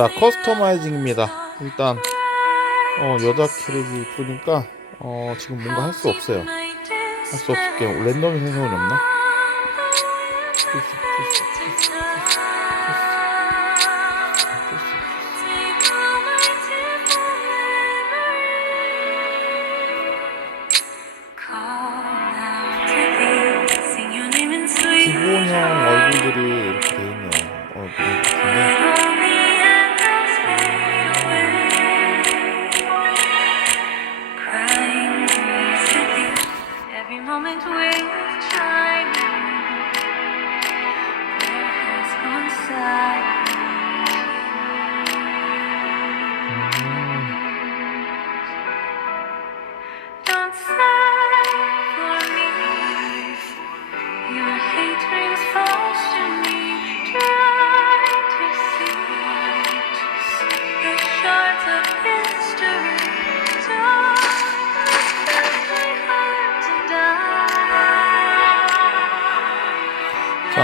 자 커스터마이징입니다. 일단 어 여자 캐릭이 이쁘니까 어 지금 뭔가 할 수 없어요. 할 수 없을 게 랜덤 생성이 없나? Your hate rings false to me.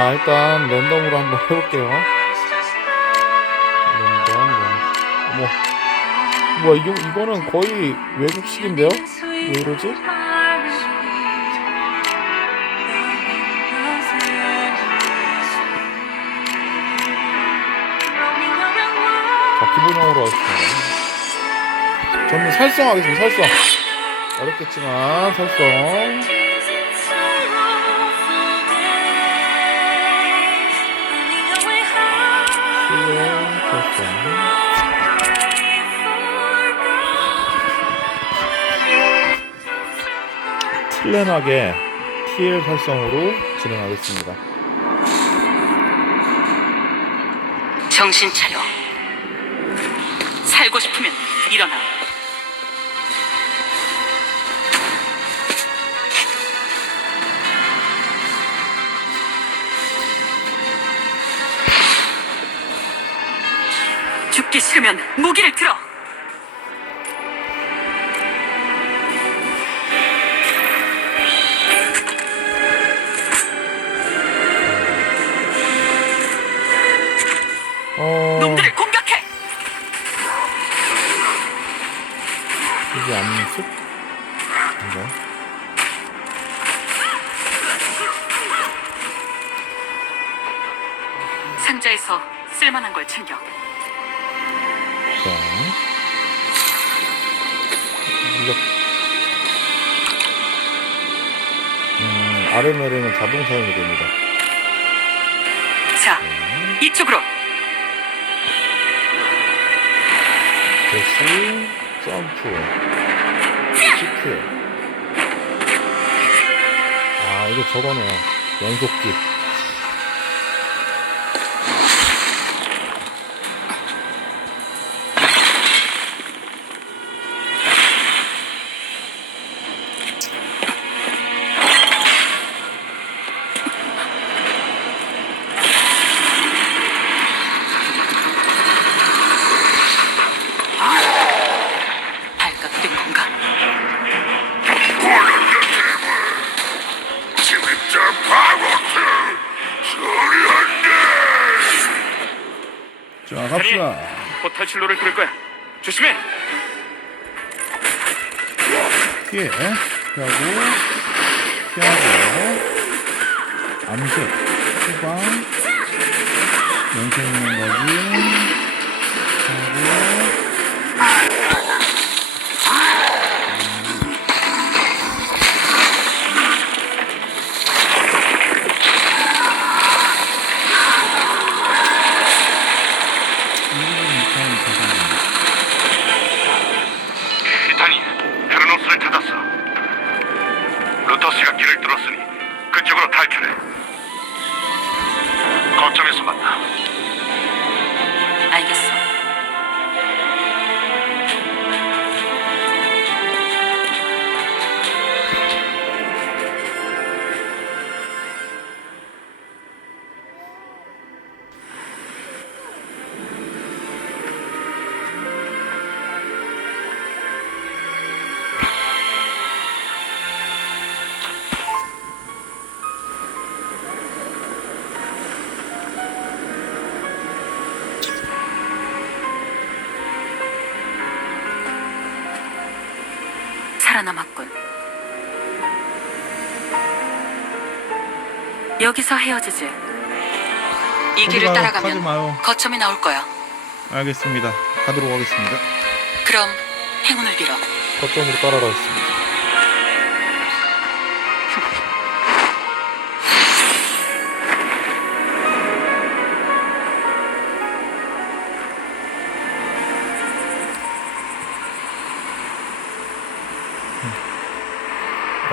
자 일단 랜덤으로 한번 해볼게요. 랜덤 랜덤 어머. 뭐야 이거, 이거는 거의 외국식인데요? 왜 이러지? 자 기본형으로 하겠습니다. 저는 살성 하겠습니다 살성. 어렵겠지만 살성 살성 틀렌하게 TL 활성으로 진행하겠습니다. 정신 차려. 살고 싶으면 일어나. 싫으면 무기를 들어. 어, 놈들을 공격해. 이게 암습? 뭔가? 상자에서 쓸만한 걸 챙겨. 이거. 음, RML에는 자동 사용이 됩니다. 자, 이쪽으로. 대시, 점프, 시트. 아, 이거 저거네요. 연속기. 자, 갑시다. 곧 탈출로를 뚫을 거야. 조심해. 피해. 피하고, 피하고, 암색, 후방, 연쇄 있는 거지. 남았군. 여기서 헤어지지. 이 길을 가지 따라가면 마요. 거점이 나올 거야. 알겠습니다. 가도록 하겠습니다. 그럼 행운을 빌어. 거점으로 따라가겠습니다.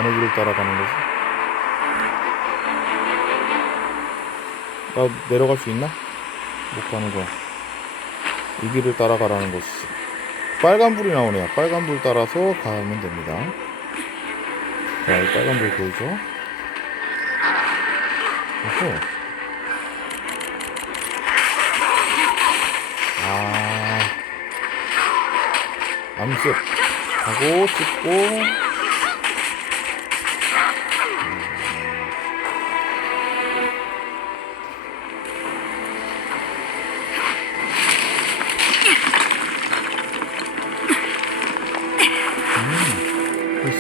어느 길을 따라가는 거지? 나 내려갈 수 있나? 못 가는구나. 이 길을 따라가라는 것이지. 빨간 불이 나오네요. 빨간 불 따라서 가면 됩니다. 자, 이 빨간 불 보이죠? 그래서 아, 암습 하고 찍고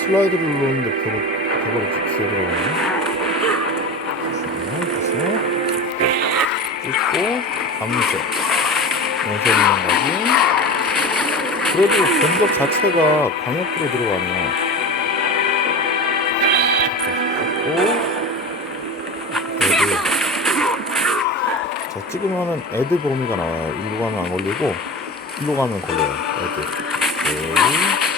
슬라이드를 누르는데 벽을, 벽을 기어 들어가네. 그래서, 찍고, 감색. 연쇄 능력까지. 그래도 견적 자체가 광역으로 들어가네요. 찍고. 자, 찍으면은 애드 범위가 나와요. 이로 가면 안 걸리고, 이로 가면 걸려요. 애드. 네.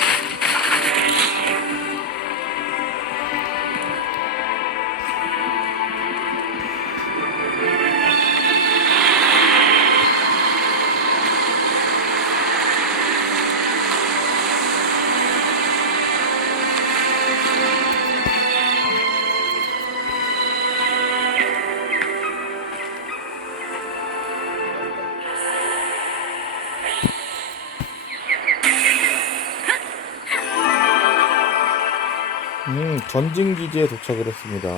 전진기지에 도착을 했습니다.